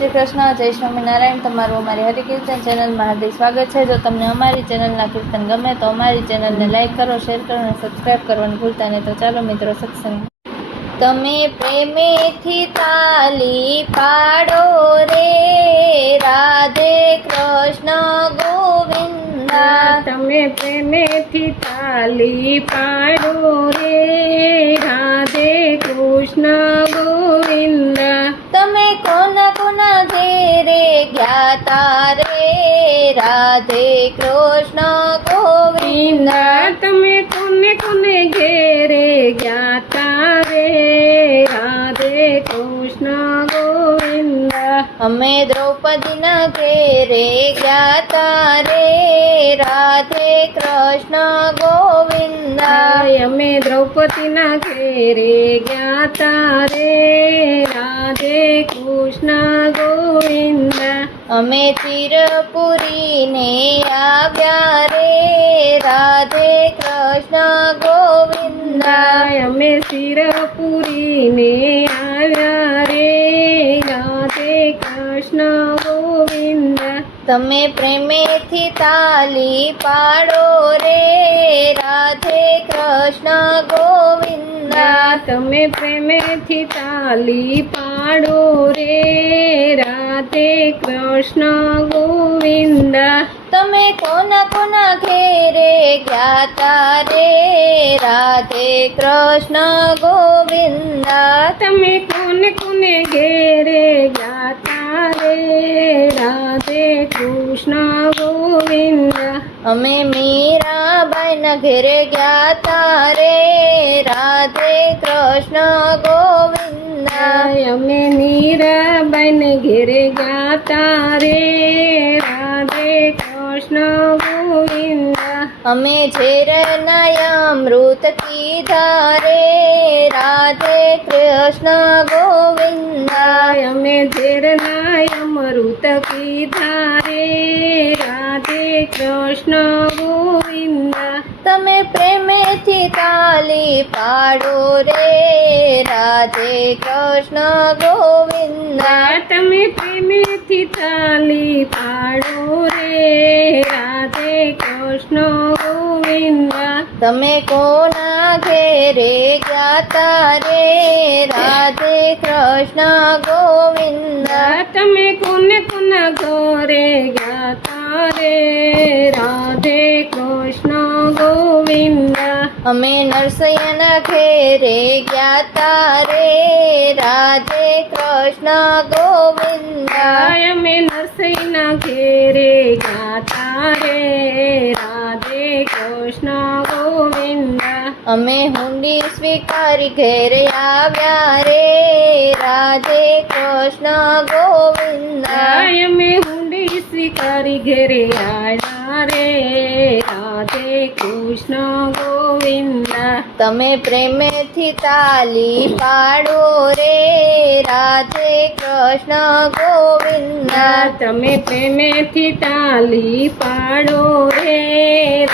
શ્રી કૃષ્ણ, જય સ્વામિનારાયણ। તમારું અમારી હરિકીર્તન ચેનલમાં હાર્દિક સ્વાગત છે। જો તમને અમારી ચેનલના કીર્તન ગમે તો અમારી ચેનલને લાઈક કરો, શેર કરો અને સબસ્ક્રાઈબ કરવાનું ભૂલતા નહીં। તો ચાલો મિત્રો સત્સંગ। તમે પ્રેમેથી તાલી પાડો રે, રાધે કૃષ્ણ ગોવિંદા। તમે પ્રેમેથી તાલી પાડો રે, રાધે કૃષ્ણ ગોવિંદા। તમે કોના કોના ઘેરે ગયા રે, રાધે કૃષ્ણ ગોવિંદા। તમે કોને કોને ઘેરે ગયા રે, રાધે કૃષ્ણ ગોવિંદા। અમે દ્રૌપદીના ઘેરે ગયા રે, રાધે કૃષ્ણ ગોવિંદા। અમે દ્રૌપદીના ઘેરે ગયા રે, રાધે કૃષ્ણ ગોવિંદા। અમે ચિરપુરીને આવ્યા રે, રાધે કૃષ્ણ ગોવિંદા। અમે શિરપુરીને આવ્યા રે, રાધે કૃષ્ણ ગોવિંદા। તમે પ્રેમેથી તાલી પાડો રે, રાધે કૃષ્ણ ગોવિંદા। તમે પ્રેમેથી તાલી પાડો રે, રાધે કૃષ્ણ ગોવિંદા। તમે કોના કોના ઘેરે ગયા રે, રાધે કૃષ્ણ ગોવિંદા। તમે કોને કોને ઘેરે ગયા રે, રાધે કૃષ્ણ ગોવિંદા। અમે મીરાબાઈના ઘેરે ગયા રે, રાધે કૃષ્ણ ગોવિંદા। અમે મીરાબાઈને ઘેરે ગયા રે, રાધે કૃષ્ણ ગોવિંદા। અમે ઝેરના અમૃત પીધા રે, રાધે કૃષ્ણ ગોવિંદા। અમે ઝેરના અમૃત પીધા રે, રાધે કૃષ્ણ ગોવિંદા। તમે પ્રેમેથી તાલી પાડો રે, રાધે કૃષ્ણ ગોવિંદા। તમે પ્રેમેથી તાલી પાડો રે, રાધે કૃષ્ણ ગોવિંદા। તમે કોના ઘેરે ગયા રે, રાધે કૃષ્ણ ગોવિંદા। તમે કોને કોના ઘરે ગયા રે, રાધે કૃષ્ણ ગોવિંદા। અમે નરસૈયાના ઘેરે ગયા રે, રાધે કૃષ્ણ ગોવિંદા। અમે નરસૈના ઘેરે ગયા રે, રાધે કૃષ્ણ ગોવિંદા। અમે હુંડી સ્વીકારી ઘેરે આવ્યા રે, રાધે કૃષ્ણ ગોવિંદા। અમે હુંડી સ્વીકારી ઘેરે આવ્યા રે, રાધે કૃષ્ણ ગોવિંદા। તમે પ્રેમેથી તાલી પાડો રે, રાધે કૃષ્ણ ગોવિંદા। તમે પ્રેમેથી તાલી પાડો રે,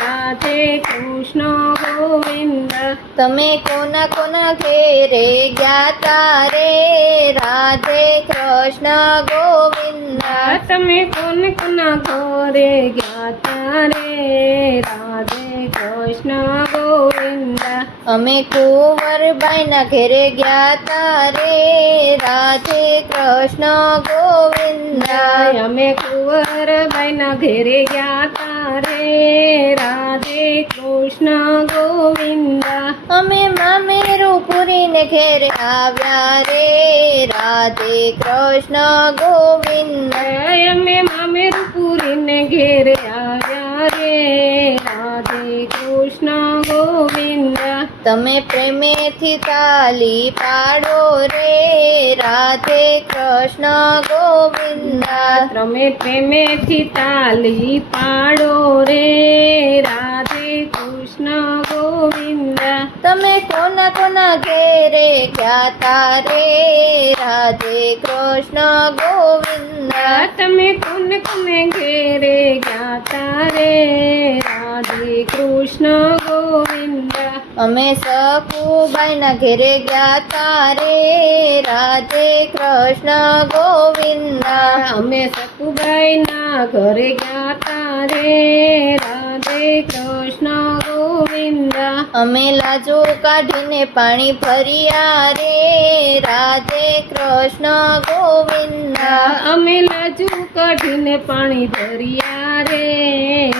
રાધે કૃષ્ણ ગોવિંદા। તમે કોના કોના ઘેરે ગયા રે, રાધે કૃષ્ણ ગોવિંદા। તમે કોને કોના ઘરે ગયા રે, રાધે કૃષ્ણ ગોવિંદા। અમે કુંવરબાઈના ઘેરે ગયા રે, રાધે કૃષ્ણ ગોવિંદા। અમે કુંવરબાઈના ઘેરે ગયા રે, રાધે કૃષ્ણ ગોવિંદા। અમે મામેરું પૂરીને ઘેરે આવ્યા રે, રાધે કૃષ્ણ ગોવિંદા। અમે મામેરપુરીને ઘેરે આવ્યા રે, રાધે કૃષ્ણ ગોવિંદા। તમે પ્રેમેથી તાલી પાડો રે, રાધે કૃષ્ણ ગોવિંદા। તમે પ્રેમેથી તાલી પાડો રે, રાધે કૃષ્ણ ગોવિંદા। તમે કોના કોના ઘેરે ગયા રે, રાધે કૃષ્ણ ગોવિંદા। તમે કોને કોને ઘેરે ગયા રે, રાધે કૃષ્ણ ગોવિંદા। અમે સકુબાઈના ઘેરે ગયા રે, રાધે કૃષ્ણ ગોવિંદા। અમે સકુબાઈના ઘરે ગયા તા રે રાધે કૃષ્ણ ગોવિંદ અમે લાજો કાઢીને પાણી ભર્યા રે રાધે કૃષ્ણ ગોવિંદ અમે લાજુ કાઢીને પાણી ભર્યા રે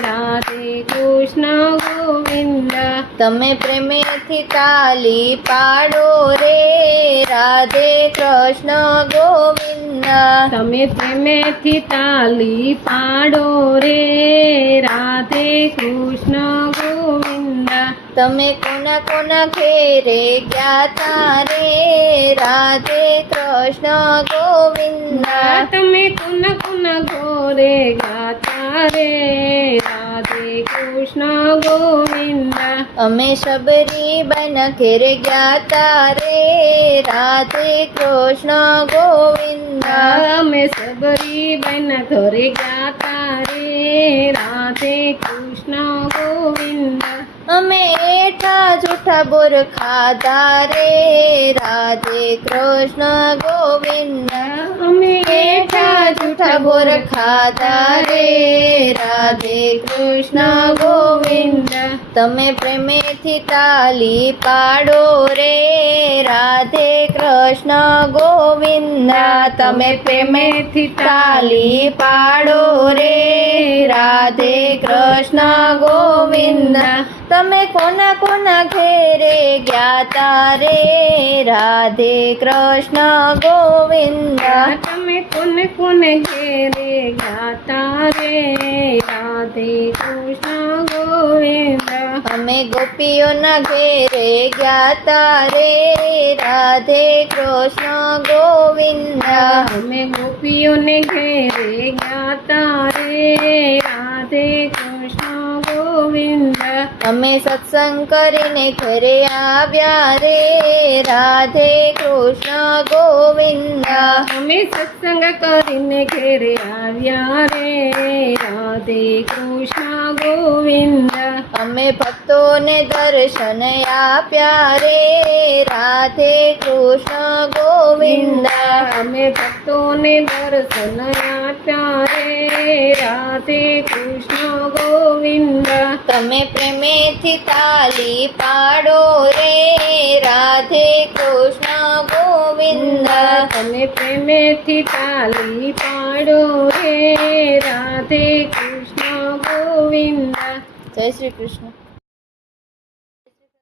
રાધે કૃષ્ણ ગોવિંદ તમે પ્રેમેથી તાલી પાડો રે રાધે કૃષ્ણ ગોવિંદ તમે પ્રેમેથી તાલી પાડો રે રાધે કૃષ્ણ ગોવિંદ તમે કોના કોના ઘેરે ગયા તા રે રાધે કૃષ્ણ ગોવિંદ તમે કોના કોના ઘોરે ગાતા રે રાધે કૃષ્ણ ગોવિંદ અમે શબરીબાઈના ઘેરે ગયા તા રે રાધે કૃષ્ણ ગોવિંદ અમે સબરીબાઈના ઘરે ગાતા રે રાધે કૃષ્ણ ગોવિંદ અમે એઠા જૂઠા બોર ખાધા રે રાધે કૃષ્ણ ગોવિંદ અમે એઠા જૂઠા બોર ખાધા રે રાધે કૃષ્ણ ગોવિંદ તમે પ્રેમેથી તાલી પાડો રે રાધે કૃષ્ણ ગોવિંદ તમે પ્રેમેથી તાલી પાડો રે રાધે કૃષ્ણ ગોવિંદ તમે કોના કોના ઘેરે ગયા તા રે રાધે કૃષ્ણ ગોવિંદ તમે કોને કોને ઘેરે ગાતા રે રાધે કૃષ્ણ ગોવિંદ અમે ગોપીઓના ઘેરે ગયા તા રે રાધે કૃષ્ણ ગોવિંદ અમે ગોપીઓને ઘેરે ગાતા રે રાધે કૃષ્ણ ગોવિંદ અમે સત્સંગ કરીને ઘરે આવ્યા રે રાધે કૃષ્ણ ગોવિંદ અમે સત્સંગ કરીને ઘેરે આવ્યા રે રાધે કૃષ્ણ ગોવિંદ અમે ભક્તોને દર્શન આપ્યા રે રાધે કૃષ્ણ ગોવિંદ અમે ભક્તોને દર્શન આપ્યા રે રાધે કૃષ્ણ ગોવિંદ તમે પ્રેમેથી તાલી પાડો રે રાધે કૃષ્ણ ગોવિંદ તમે પ્રેમેથી તાલી પાડો રે રાધે કૃષ્ણ ગોવિંદ જય શ્રી કૃષ્ણ.